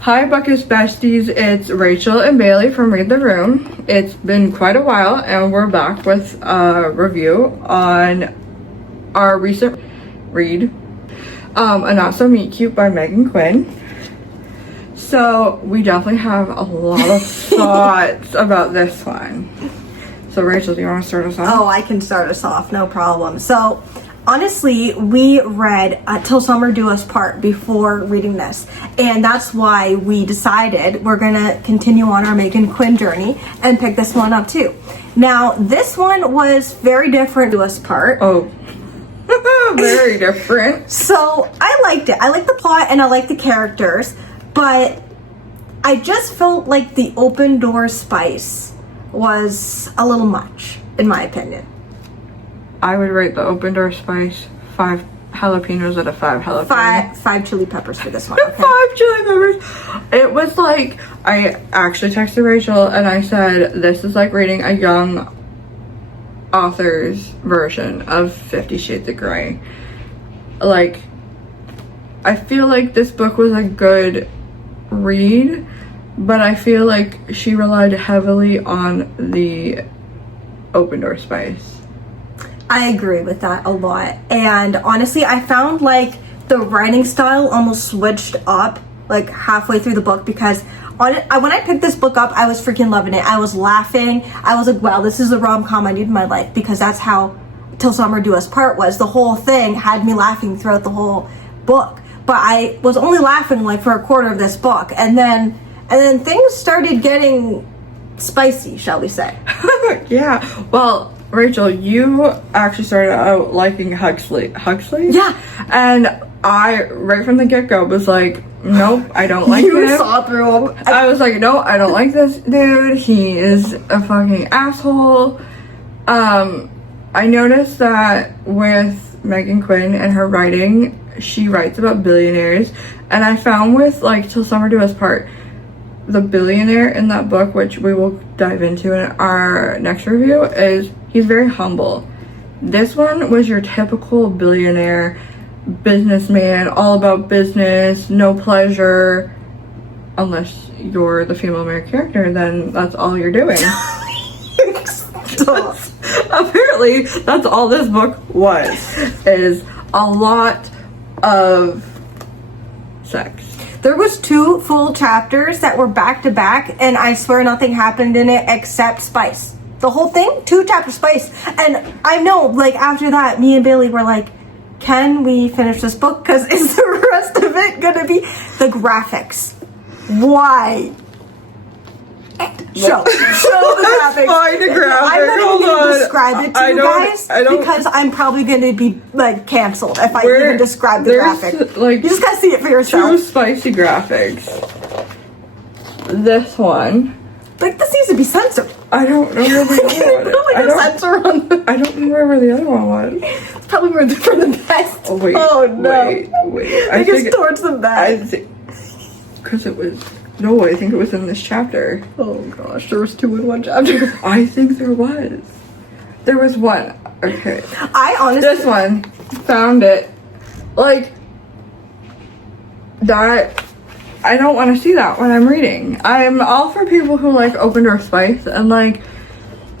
Hi Buckus besties, it's Rachel and Bailey from Read the Room. It's been quite a while and we're back with a review on our recent read, A Not So Meet Cute by Megan Quinn. So we definitely have a lot of thoughts about this one. So Rachel, do you want to start us off? Oh, I can start us off, no problem. So honestly, we read Till Summer Do Us Part before reading this, and that's why we decided we're gonna continue on our Megan Quinn journey and pick this one up too. Now, this one was very different to us part. Oh, very different. So I liked it. I liked the plot and I liked the characters, but I just felt like the open door spice was a little much, in my opinion. I would rate the open door spice 5 jalapenos out of 5 jalapenos. Five chili peppers for this one. Okay? 5 chili peppers. It was like, I actually texted Rachel and I said, this is like reading a young author's version of 50 Shades of Grey. Like, I feel like this book was a good read, but I feel like she relied heavily on the open door spice. I agree with that a lot. And honestly, I found like the writing style almost switched up like halfway through the book because when I picked this book up, I was freaking loving it. I was laughing. I was like, wow, this is a rom-com I need in my life because that's how Till Summer Do Us Part was. The whole thing had me laughing throughout the whole book. But I was only laughing like for a quarter of this book. And then things started getting spicy, shall we say. Yeah. Well, Rachel, you actually started out liking Huxley. Huxley? Yeah. And I, right from the get-go, was like, nope, I don't like him. You saw through him. I was like, no, I don't like this dude. He is a fucking asshole. I noticed that with Megan Quinn and her writing, she writes about billionaires. And I found with, like, Till Summer Do Us Part, the billionaire in that book, which we will dive into in our next review, is he's very humble. This one was your typical billionaire businessman, all about business, no pleasure. Unless you're the female main character, then that's all you're doing. Apparently, that's all this book was, is a lot of sex. There was 2 full chapters that were back to back, and I swear nothing happened in it except spice. The whole thing, 2 chapter spice. And I know, like, after that, me and Bailey were like, can we finish this book? Because is the rest of it gonna be the graphics? Why? Show the graphics. Find a graphic. I'm not even gonna describe it to you guys I don't, because I'm probably gonna be like canceled if I even describe the graphic. Like, you just gotta see it for yourself. 2 spicy graphics. This one. Like, this needs to be censored. I don't know where the other one is. I don't remember where the other one was. It's probably for the best. Oh, wait. Oh, no. Wait. I think it's towards the best. Because it was... No, I think it was in this chapter. Oh, gosh. There was 2 in one chapter. I think there was. There was one. Okay. I honestly... This one. Found it. Like... That... I don't want to see that when I'm reading. I'm all for people who like open door spice, and like,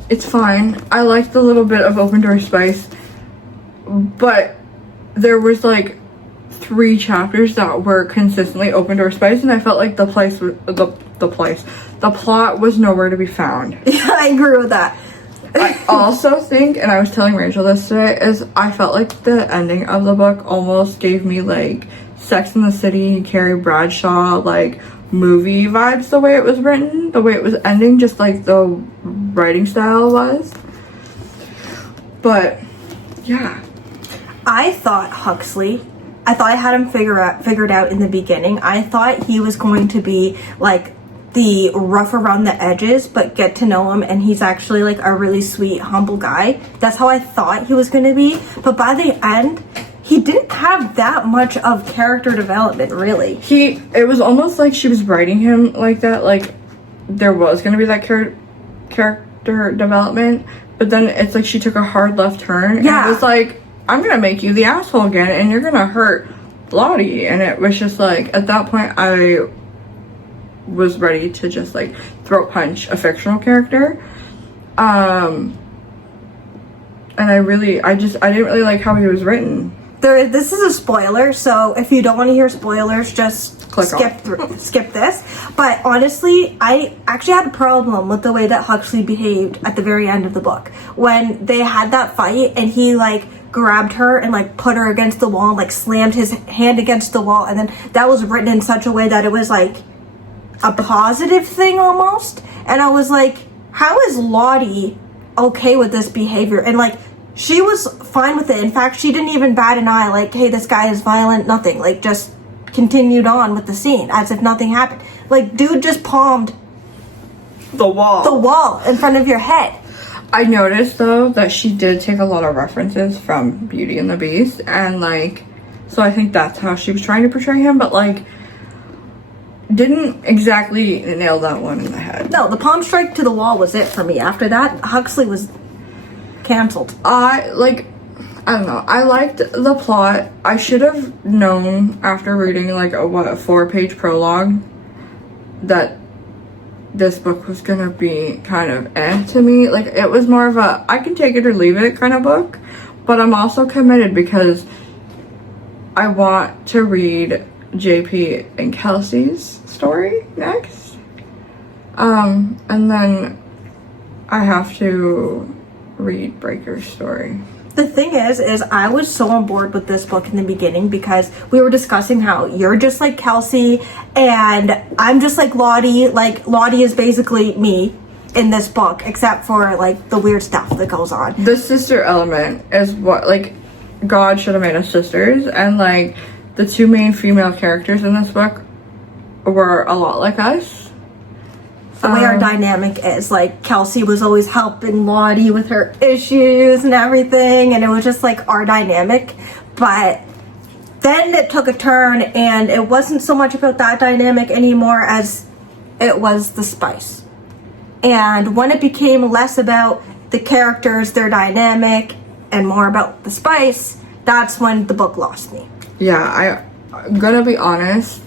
it's fine. I like the little bit of open door spice, but there was like 3 chapters that were consistently open door spice, and I felt like the plot was nowhere to be found. Yeah, I agree with that. I also think, and I was telling Rachel this today, is I felt like the ending of the book almost gave me like Sex and the City, Carrie Bradshaw, like movie vibes, the way it was written, the way it was ending, just like the writing style was. But yeah, I thought Huxley, I thought I had him figured out in the beginning. I thought he was going to be like the rough around the edges, but get to know him, and he's actually like a really sweet, humble guy. That's how I thought he was going to be. But by the end, he didn't have that much of character development, really. It was almost like she was writing him like that, like there was going to be that character development, but then it's like she took a hard left turn. Yeah. And it was like, I'm going to make you the asshole again, and you're going to hurt Lottie. And it was just like, at that point, I was ready to just like throat punch a fictional character. And I didn't really like how he was written. This is a spoiler, so if you don't want to hear spoilers, just skip this. But honestly, I actually had a problem with the way that Huxley behaved at the very end of the book. When they had that fight and he like grabbed her and like put her against the wall and like slammed his hand against the wall, and then that was written in such a way that it was like a positive thing almost. And I was like, how is Lottie okay with this behavior? And like, she was fine with it. In fact, she didn't even bat an eye like, hey, this guy is violent, nothing. Like, just continued on with the scene as if nothing happened. Like, dude just palmed the wall in front of your head. I noticed though that she did take a lot of references from Beauty and the Beast, and like, so I think that's how she was trying to portray him, but like, didn't exactly nail that one in the head. No, the palm strike to the wall was it for me. After that, Huxley was canceled. I don't know. I liked the plot. I should have known after reading like a 4-page prologue that this book was gonna be kind of to me. Like, it was more of a I can take it or leave it kind of book, but I'm also committed because I want to read JP and Kelsey's story next. And then I have to read Breaker's story. The thing is I was so on board with this book in the beginning because we were discussing how you're just like Kelsey and I'm just like Lottie. Like, Lottie is basically me in this book, except for like the weird stuff that goes on. The sister element is what, like, God should have made us sisters, and like the two main female characters in this book were a lot like us. The way our dynamic is, like, Kelsey was always helping Lottie with her issues and everything, and it was just like our dynamic. But then it took a turn, and it wasn't so much about that dynamic anymore as it was the spice. And when it became less about the characters, their dynamic, and more about the spice, that's when the book lost me. Yeah, I'm gonna be honest,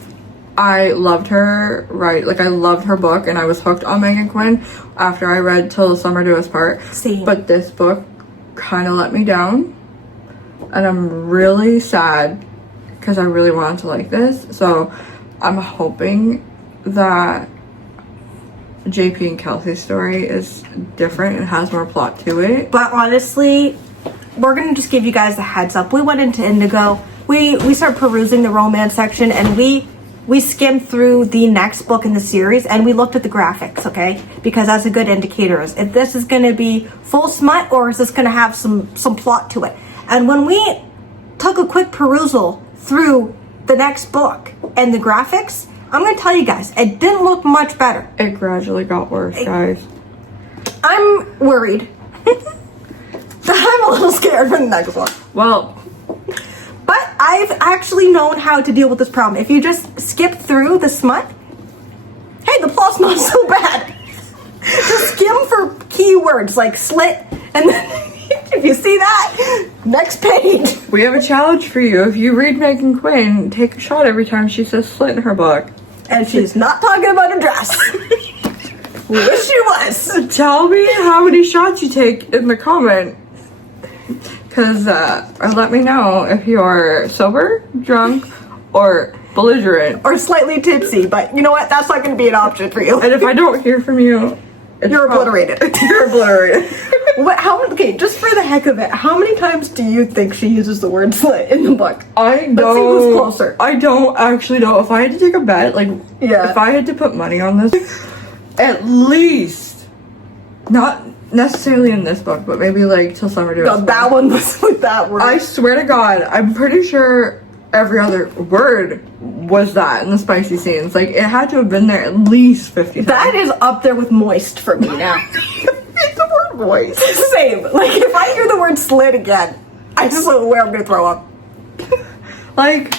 I loved her, right? Like, I loved her book, and I was hooked on Megan Quinn after I read Till the Summer Do Us Part. Same. But this book kind of let me down, and I'm really sad because I really wanted to like this. So I'm hoping that JP and Kelsey's story is different and has more plot to it. But honestly, we're gonna just give you guys a heads up. We went into Indigo. We started perusing the romance section, and we skimmed through the next book in the series, and we looked at the graphics, okay? Because that's a good indicator is if this is going to be full smut or is this going to have some plot to it. And when we took a quick perusal through the next book and the graphics, I'm going to tell you guys, it didn't look much better. It gradually got worse, guys. I'm worried. I'm a little scared for the next one. Well, but I've actually known how to deal with this problem. If you just skip through the smut, hey, the plot's not so bad. Just skim for keywords like slit, and then if you see that, next page. we have a challenge for you. If you read Megan Quinn, take a shot every time she says slit in her book. And she's not talking about a dress. Wish she was. Tell me how many shots you take in the comment. Because, or let me know if you're sober, drunk, or belligerent. Or slightly tipsy, but you know what? That's not going to be an option for you. And if I don't hear from you, you're obliterated. You're obliterated. Okay, just for the heck of it, how many times do you think she uses the word slit in the book? I don't. Let's see who's closer. I don't actually know. If I had to take a bet, like, if I had to put money on this, at least, not necessarily in this book, but maybe like Till Summer Do Us Part. That one was with that word. I swear to God, I'm pretty sure every other word was that in the spicy scenes. Like, it had to have been there at least 50 times. That is up there with moist for me now. It's the word moist. Same. Like, if I hear the word slit again, I just know where I'm gonna throw up. Like,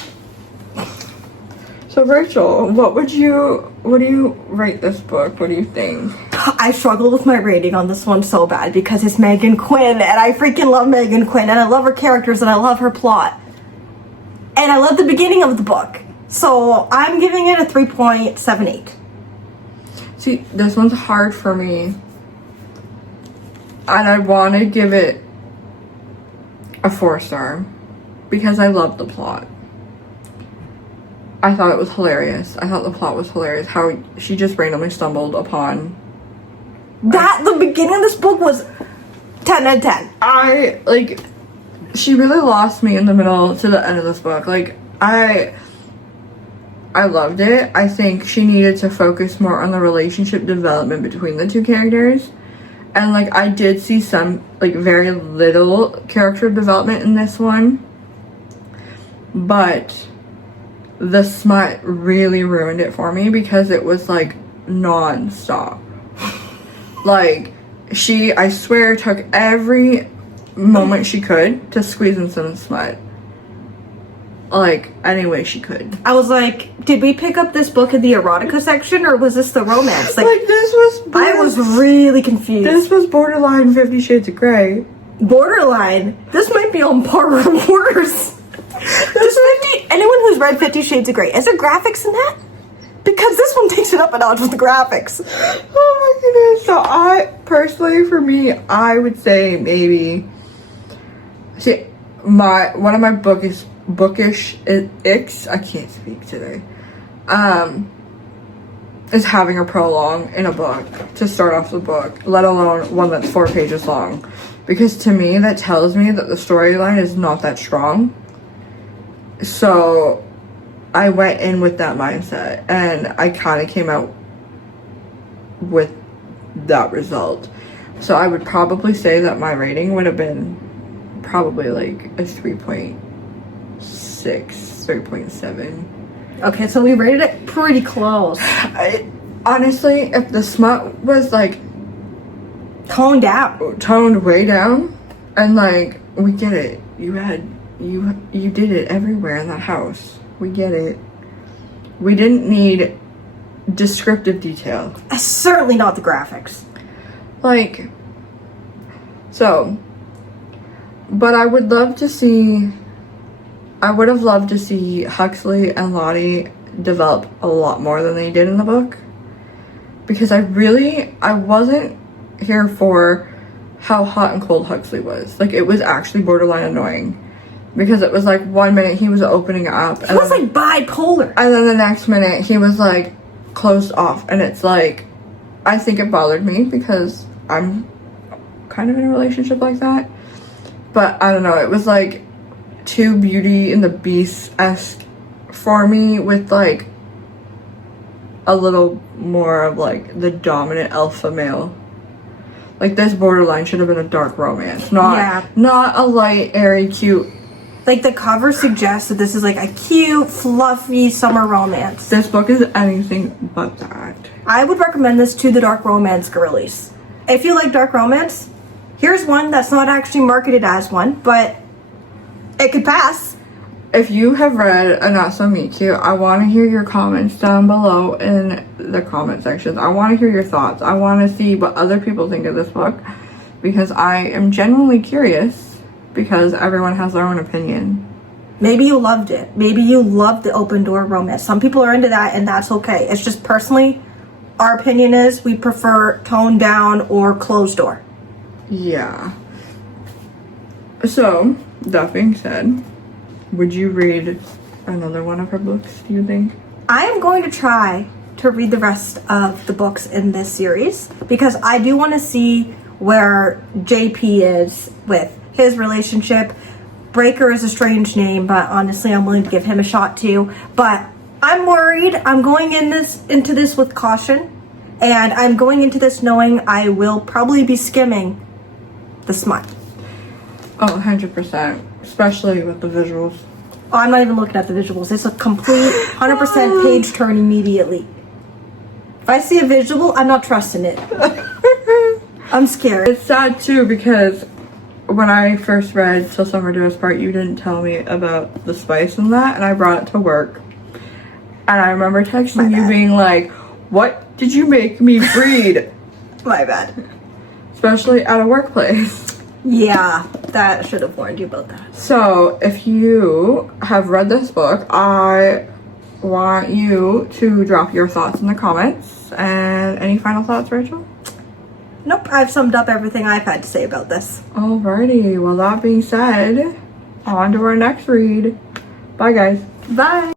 so Rachel, what do you rate this book? What do you think? I struggle with my rating on this one so bad because it's Megan Quinn, and I freaking love Megan Quinn, and I love her characters, and I love her plot. And I love the beginning of the book. So I'm giving it a 3.78. See, this one's hard for me. And I want to give it a 4-star because I love the plot. I thought it was hilarious. I thought the plot was hilarious. How she just randomly stumbled upon. The beginning of this book was 10 out of 10. She really lost me in the middle to the end of this book. Like, I loved it. I think she needed to focus more on the relationship development between the two characters. And, like, I did see some, like, very little character development in this one. But the smut really ruined it for me because it was, like, non-stop. Like, I swear, took every moment she could to squeeze in some smut. Like, any way she could. I was like, did we pick up this book in the erotica section, or was this the romance? Like this was... I was really confused. This was borderline 50 Shades of Grey. Borderline? This might be on par or worse. Anyone who's read 50 Shades of Grey, is there graphics in that? Because this one takes it up a notch with the graphics. Oh my goodness. So personally, for me, I would say maybe... See, one of my bookish icks, I can't speak today, is having a prologue in a book to start off the book, let alone one that's 4 pages long. Because to me, that tells me that the storyline is not that strong. So I went in with that mindset, and I kind of came out with that result. So I would probably say that my rating would have been probably like a 3.6, 3.7. Okay, so we rated it pretty close. Honestly, if the smut was like toned way down, and like, we get it, you did it everywhere in that house, we get it, we didn't need descriptive detail, certainly not the graphics, like, so, but I would have loved to see Huxley and Lottie develop a lot more than they did in the book, because I wasn't here for how hot and cold Huxley was. Like, it was actually borderline annoying, because it was like 1 minute he was opening up, he was like bipolar, and then the next minute he was like closed off, and it's like, I think it bothered me because I'm kind of in a relationship like that, but I don't know, it was like too Beauty and the Beast-esque for me, with like a little more of like the dominant alpha male. Like, this borderline should have been a dark romance, not a light, airy, cute. Like, the cover suggests that this is like a cute, fluffy summer romance. This book is anything but that. I would recommend this to the dark romance girlies. If you like dark romance, here's one that's not actually marketed as one, but it could pass. If you have read A Not So Meet Cute, I want to hear your comments down below in the comment sections. I want to hear your thoughts. I want to see what other people think of this book, because I am genuinely curious, because everyone has their own opinion. Maybe you loved it. Maybe you loved the open door romance. Some people are into that, and that's okay. It's just, personally, our opinion is we prefer toned down or closed door. Yeah. So, that being said, would you read another one of her books, do you think? I am going to try to read the rest of the books in this series, because I do want to see where JP is with his relationship. Breaker is a strange name, but honestly, I'm willing to give him a shot too. But I'm worried. I'm going into this with caution, and I'm going into this knowing I will probably be skimming the smut. Oh, 100%. Especially with the visuals. Oh, I'm not even looking at the visuals. It's a complete 100% page turn immediately. If I see a visual, I'm not trusting it. I'm scared. It's sad too, because when I first read Till Summer Do Us Part, you didn't tell me about the spice in that, and I brought it to work. And I remember texting you being like, what did you make me read? My bad. Especially at a workplace. Yeah, that should have warned you about that. So, if you have read this book, I want you to drop your thoughts in the comments. And any final thoughts, Rachel? Nope, I've summed up everything I've had to say about this. Alrighty, well that being said, on to our next read. Bye guys. Bye.